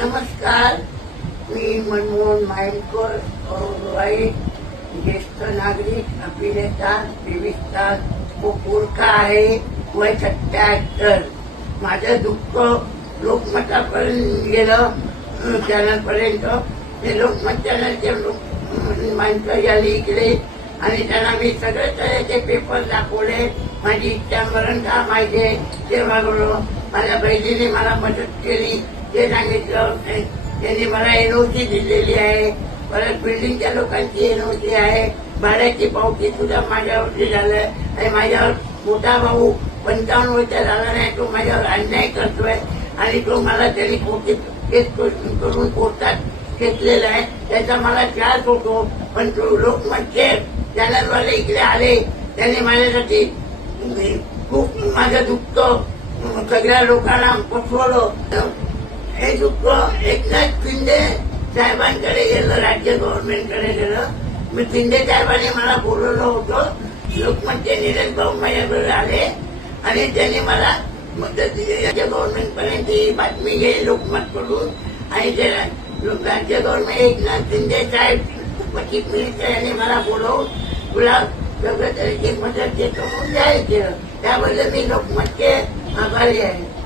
नमस्कार, मी मनमोहन मायनकर ज्येष्ठ नागरिक, अभिनेता, 23 तास मूर्ख आहे, वय 77. माझं दुःख लोकमतापर्यंत गेलं, चॅनलपर्यंत. ते लोकमत चॅनलचे माणसं झाली इकडे आणि त्यांना मी सगळे तऱ्हेचे पेपर दाखवले. माझी इच्छा मरण का माहिती ते मागवलं. माझ्या बहिणीने मला मदत केली ते सांगितलं. त्यांनी मला एनओसी दिलेली आहे. परत बिल्डिंगच्या लोकांची एनओसी आहे. भाड्याची पावती सुद्धा माझ्यावरती झालंय आणि माझ्यावर मोठा भाऊ 55 वर्ष झाला नाही, तो माझ्यावर अन्याय करतोय आणि तो मला त्यांनी केस करून कोर्टात घेतलेला आहे. त्याचा मला त्रास होतो. पण तो लोकमतचे चॅनलवाले इकडे आले, त्यांनी माझ्यासाठी खूप माझं दुःख सगळ्या लोकांना पसरवलं. हे दुःख एकनाथ शिंदे साहेबांकडे गेलं, राज्य गव्हर्नमेंटकडे गेलं. मी शिंदे साहेबांनी मला बोलवलं होतं. लोकमतचे नीरज भाऊ माझ्याकडे आले आणि त्यांनी मला मदत दिली. राज्य गव्हर्नमेंट पर्यंत ही बातमी गेली लोकमत कडून आणि राज्य गव्हर्नमेंट एकनाथ शिंदे साहेब पचिक मिनिस्टर यांनी मला बोलवून तुला सगळ्या तऱ्हेची मदत देतो म्हणून जाहीर केलं. त्याबद्दल मी लोकमतचे आभारी आहे.